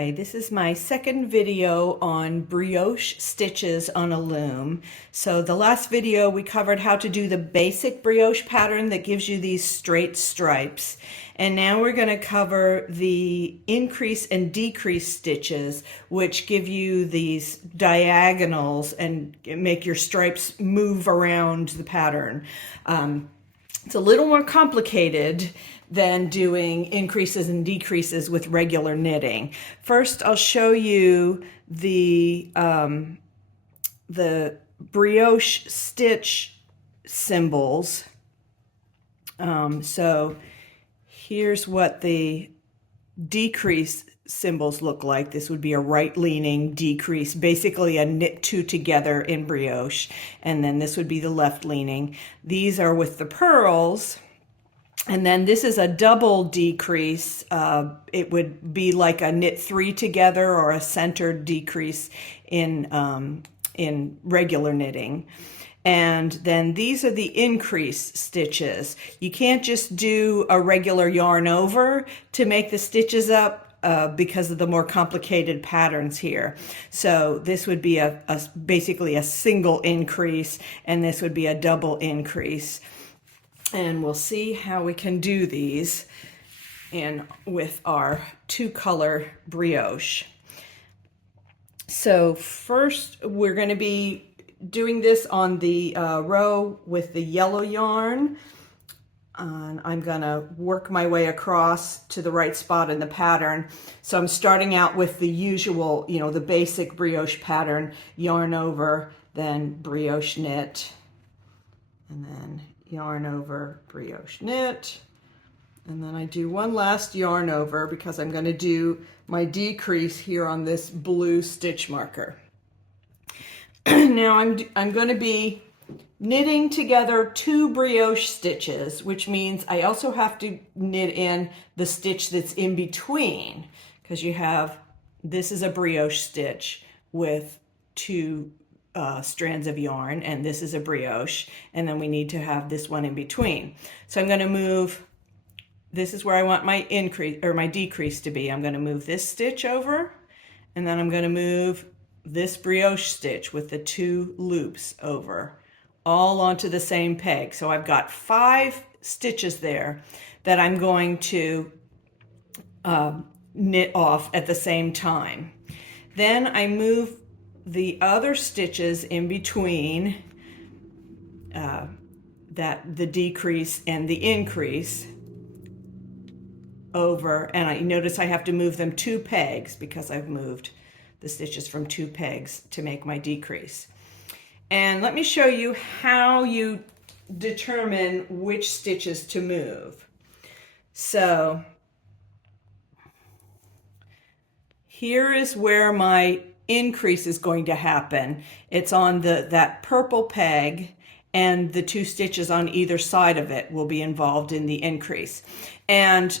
Hi, this is my second video on brioche stitches on a loom. So the last video we covered how to do the basic brioche pattern that gives you these straight stripes. And now we're going to cover the increase and decrease stitches, which give you these diagonals and make your stripes move around the pattern. It's a little more complicated than doing increases and decreases with regular knitting. First, I'll show you the brioche stitch symbols. So here's what the decrease symbols look like. This would be a right leaning decrease, basically a knit two together in brioche, and then this would be the left leaning. These are with the purls, and then this is a double decrease. It would be like a knit three together or a centered decrease in regular knitting. And then these are the increase stitches. You can't just do a regular yarn over to make the stitches up because of the more complicated patterns here. So this would be basically a single increase, and this would be a double increase. And we'll see how we can do these with our two-color brioche. So first we're going to be doing this on the row with the yellow yarn. And I'm going to work my way across to the right spot in the pattern. So I'm starting out with the usual, the basic brioche pattern: yarn over, then brioche knit, and then yarn over, brioche knit. And then I do one last yarn over because I'm going to do my decrease here on this blue stitch marker. Now I'm going to be knitting together two brioche stitches, which means I also have to knit in the stitch that's in between, because this is a brioche stitch with two strands of yarn, and this is a brioche, and then we need to have this one in between. So I'm going to move, this is where I want my increase or my decrease to be. I'm going to move this stitch over, and then I'm going to move this brioche stitch with the two loops over, all onto the same peg. So I've got 5 stitches there that I'm going to knit off at the same time. Then I move the other stitches in between the decrease and the increase over, and I notice I have to move them 2 pegs because I've moved the stitches from 2 pegs to make my decrease. And let me show you how you determine which stitches to move. So here is where my increase is going to happen. It's on that purple peg, and the 2 stitches on either side of it will be involved in the increase. And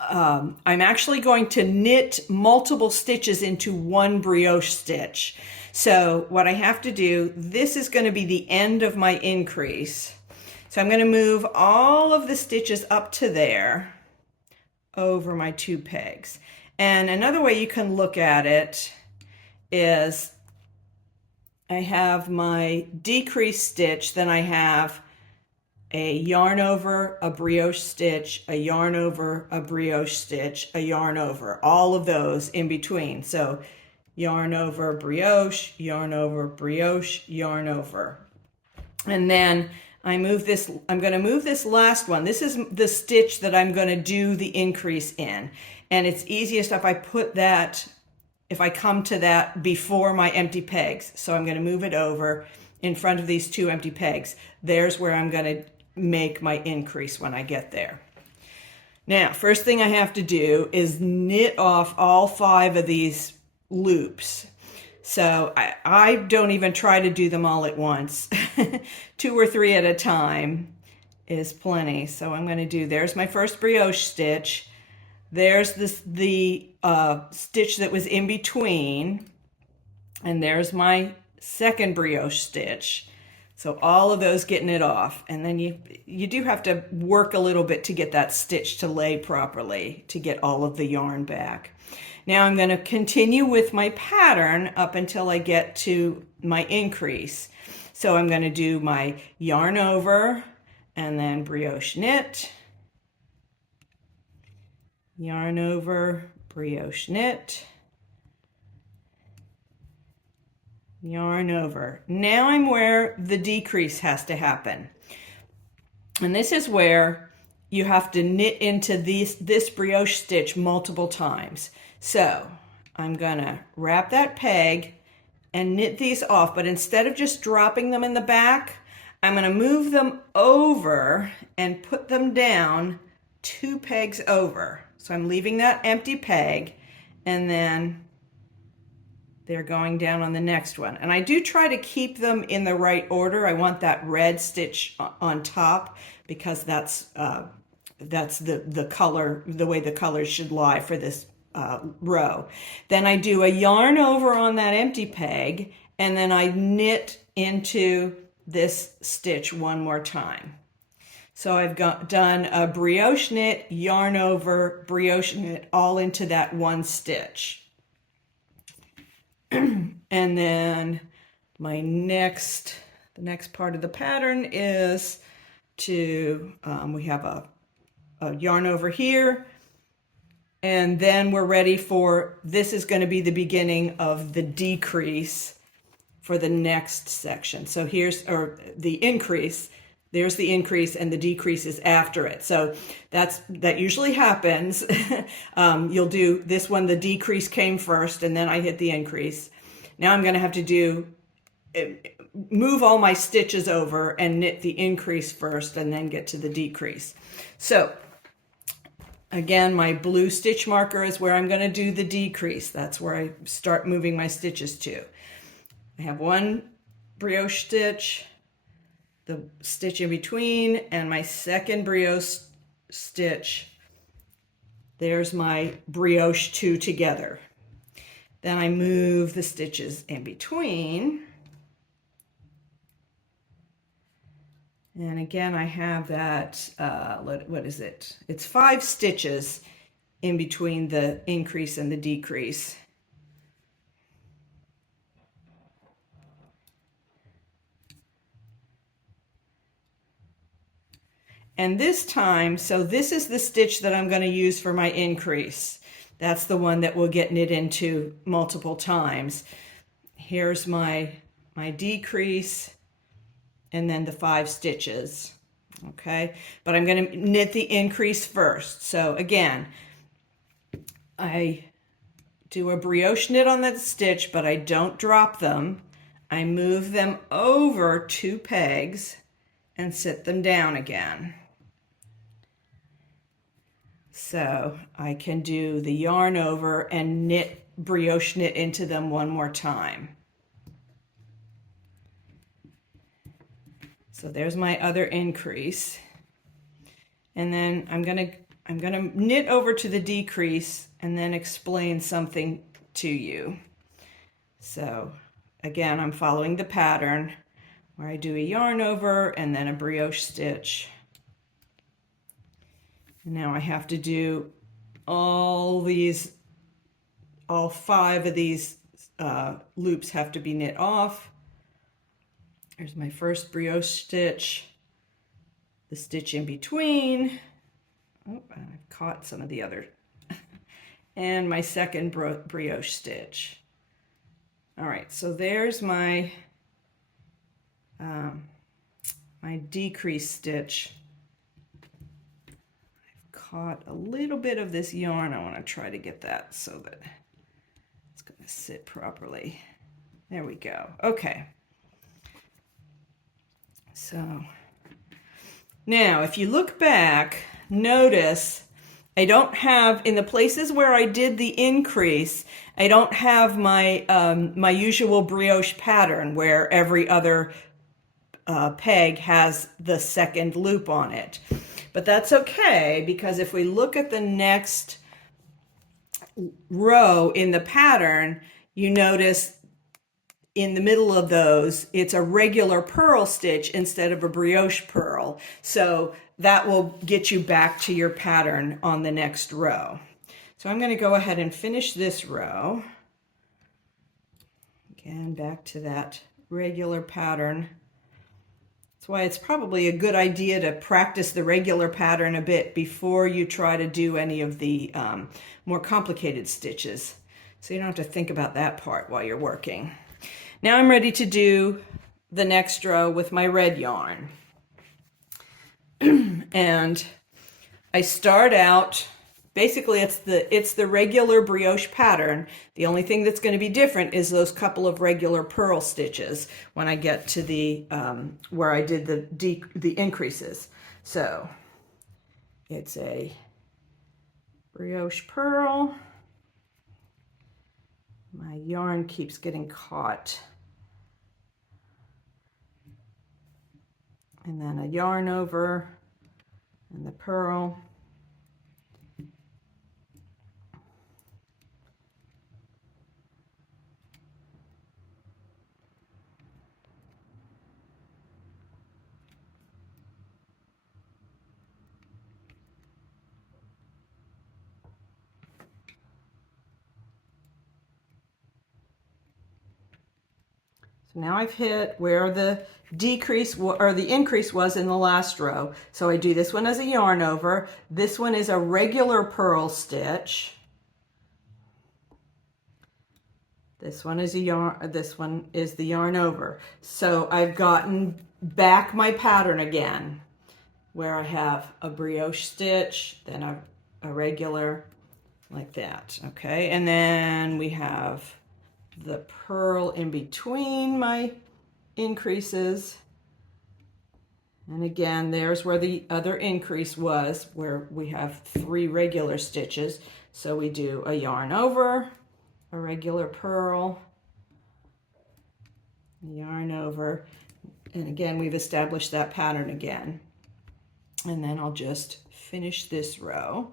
I'm actually going to knit multiple stitches into one brioche stitch. So what I have to do, this is going to be the end of my increase. So I'm going to move all of the stitches up to there over my 2 pegs. And another way you can look at it is I have my decrease stitch, then I have a yarn over, a brioche stitch, a yarn over, a brioche stitch, a yarn over, all of those in between. So yarn over, brioche, yarn over, brioche, yarn over. And then I'm going to move this last one. This is the stitch that I'm going to do the increase in. And it's easiest if I come to that before my empty pegs. So I'm going to move it over in front of these 2 empty pegs. There's where I'm going to make my increase when I get there. Now, first thing I have to do is knit off all 5 of these loops. So I don't even try to do them all at once. 2 or 3 at a time is plenty. So I'm going to there's my first brioche stitch. There's the stitch that was in between, and there's my second brioche stitch. So all of those get knit off, and then you do have to work a little bit to get that stitch to lay properly to get all of the yarn back. Now I'm going to continue with my pattern up until I get to my increase. So I'm going to do my yarn over and then brioche knit, yarn over, brioche knit, yarn over. Now I'm where the decrease has to happen. And this is where you have to knit into this brioche stitch multiple times. So I'm gonna wrap that peg and knit these off, but instead of just dropping them in the back, I'm gonna move them over and put them down 2 pegs over. So I'm leaving that empty peg, and then they're going down on the next one. And I do try to keep them in the right order. I want that red stitch on top because that's the color, the way the colors should lie for this row. Then I do a yarn over on that empty peg, and then I knit into this stitch one more time. So I've done a brioche knit, yarn over, brioche knit, all into that one stitch. And then the next part of the pattern is to, we have a yarn over here, and then we're ready for, this is going to be the beginning of the decrease for the next section. So here's, or the increase, there's the increase, and the decrease is after it. So that usually happens. You'll do this one, the decrease came first, and then I hit the increase. Now I'm going to have to move all my stitches over and knit the increase first, and then get to the decrease. So again, my blue stitch marker is where I'm going to do the decrease. That's where I start moving my stitches to. I have one brioche stitch, the stitch in between, and my second brioche stitch. There's my brioche 2 together. Then I move the stitches in between. And again, I have that, what is it? It's 5 stitches in between the increase and the decrease. And this time, so this is the stitch that I'm going to use for my increase. That's the one that will get knit into multiple times. Here's my decrease, and then the 5 stitches. Okay, but I'm going to knit the increase first. So again, I do a brioche knit on that stitch, but I don't drop them. I move them over 2 pegs and sit them down again. So I can do the yarn over and knit, brioche knit into them one more time. So there's my other increase. And then I'm gonna knit over to the decrease and then explain something to you. So again, I'm following the pattern where I do a yarn over and then a brioche stitch. And now I have to do all 5 of these loops have to be knit off. There's my first brioche stitch, the stitch in between. Oh, I caught some of the other. And my second brioche stitch. All right, so there's my my decrease stitch. Caught a little bit of this yarn. I want to try to get that so that it's going to sit properly. There we go. Okay. So now if you look back, notice I don't have, in the places where I did the increase, I don't have my my usual brioche pattern where every other peg has the second loop on it. But that's okay, because if we look at the next row in the pattern, you notice in the middle of those, it's a regular purl stitch instead of a brioche purl. So that will get you back to your pattern on the next row. So I'm going to go ahead and finish this row. Again, back to that regular pattern. That's why it's probably a good idea to practice the regular pattern a bit before you try to do any of the more complicated stitches. So you don't have to think about that part while you're working. Now I'm ready to do the next row with my red yarn. And I start out, basically it's the regular brioche pattern. The only thing that's going to be different is those couple of regular purl stitches when I get to the where I did the increases. So it's a brioche purl. My yarn keeps getting caught. And then a yarn over and the purl. So now I've hit where the decrease or the increase was in the last row. So I do this one as a yarn over. This one is a regular purl stitch. This one is a yarn, this one is the yarn over. So I've gotten back my pattern again, where I have a brioche stitch, then a regular, like that, okay? And then we have the purl in between my increases. And again, there's where the other increase was, where we have 3 regular stitches. So we do a yarn over, a regular purl, yarn over, and again, we've established that pattern again. And then I'll just finish this row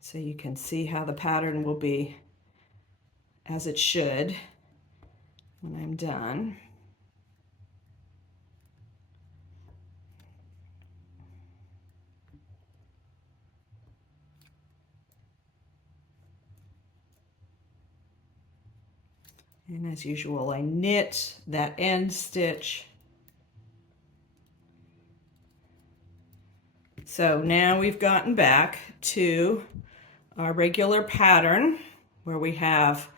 so you can see how the pattern will be as it should when I'm done. And as usual, I knit that end stitch. So now we've gotten back to our regular pattern where we have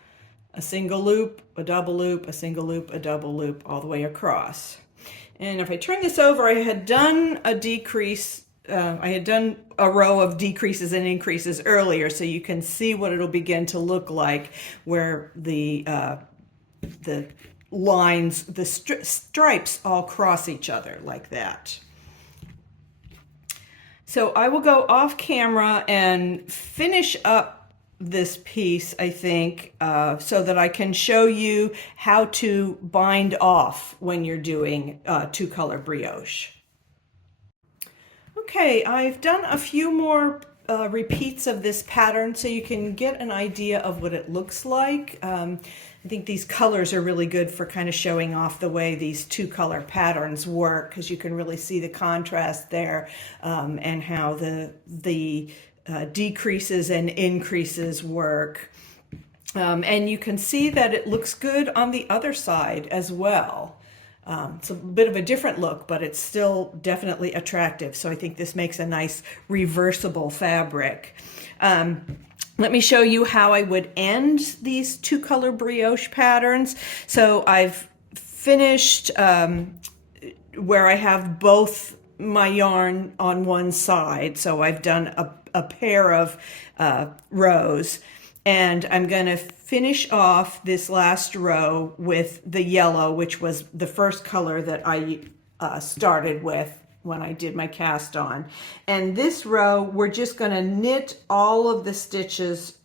a single loop, a double loop, a single loop, a double loop all the way across. And if I turn this over, I had done a decrease, I had done a row of decreases and increases earlier, so you can see what it'll begin to look like where the lines, the stripes all cross each other like that. So I will go off camera and finish up this piece, I think, so that I can show you how to bind off when you're doing 2-color brioche. Okay, I've done a few more repeats of this pattern so you can get an idea of what it looks like. I think these colors are really good for kind of showing off the way these 2-color patterns work, because you can really see the contrast there and how the decreases and increases work. And you can see that it looks good on the other side as well. It's a bit of a different look, but it's still definitely attractive. So I think this makes a nice reversible fabric. Let me show you how I would end these 2-color brioche patterns. So I've finished where I have both my yarn on one side. So I've done a pair of rows. And I'm going to finish off this last row with the yellow, which was the first color that I started with when I did my cast on. And this row, we're just going to knit all of the stitches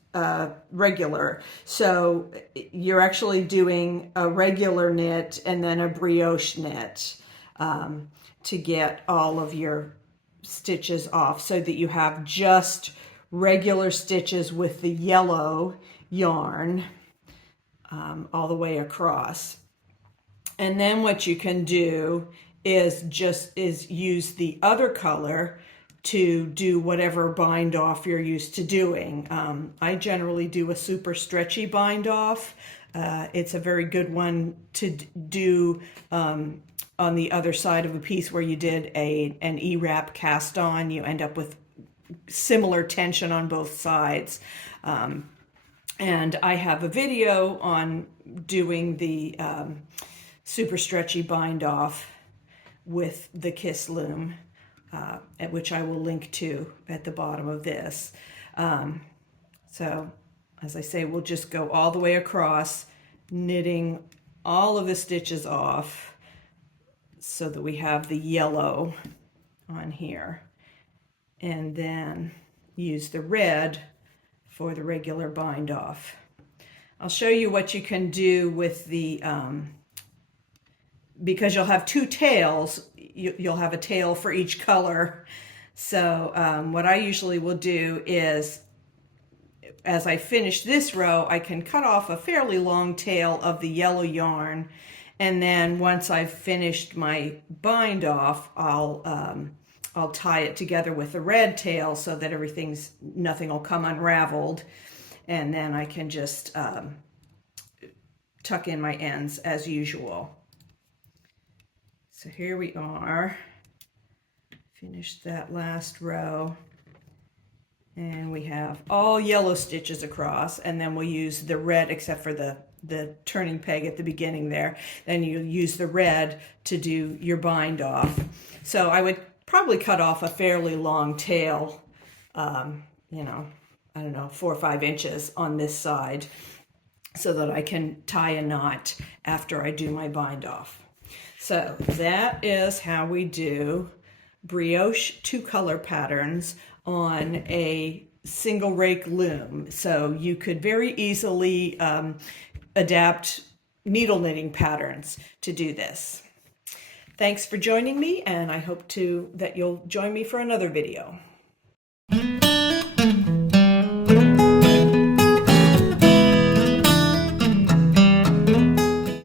regular. So you're actually doing a regular knit and then a brioche knit to get all of your stitches off, so that you have just regular stitches with the yellow yarn. all the way across. And then what you can do is use the other color to do whatever bind off you're used to doing. I generally do a super stretchy bind off. It's a very good one to do on the other side of a piece where you did an E-wrap cast on. You end up with similar tension on both sides. And I have a video on doing the super stretchy bind off with the Kiss loom, at which I will link to at the bottom of this. So as I say, we'll just go all the way across, knitting all of the stitches off so that we have the yellow on here, and then use the red for the regular bind off. I'll show you what you can do with the because you'll have two tails, you'll have a tail for each color. So what I usually will do is, as I finish this row, I can cut off a fairly long tail of the yellow yarn, and then once I've finished my bind off, I'll tie it together with the red tail so that nothing will come unraveled, and then I can just tuck in my ends as usual. So here we are, finished that last row, and we have all yellow stitches across, and then we'll use the red, except for the turning peg at the beginning there. Then you use the red to do your bind off. So I would probably cut off a fairly long tail, you know, I don't know, 4 or 5 inches on this side, so that I can tie a knot after I do my bind off. So that is how we do brioche 2-color patterns on a single rake loom. So you could very easily adapt needle knitting patterns to do this. Thanks for joining me, and I hope that you'll join me for another video.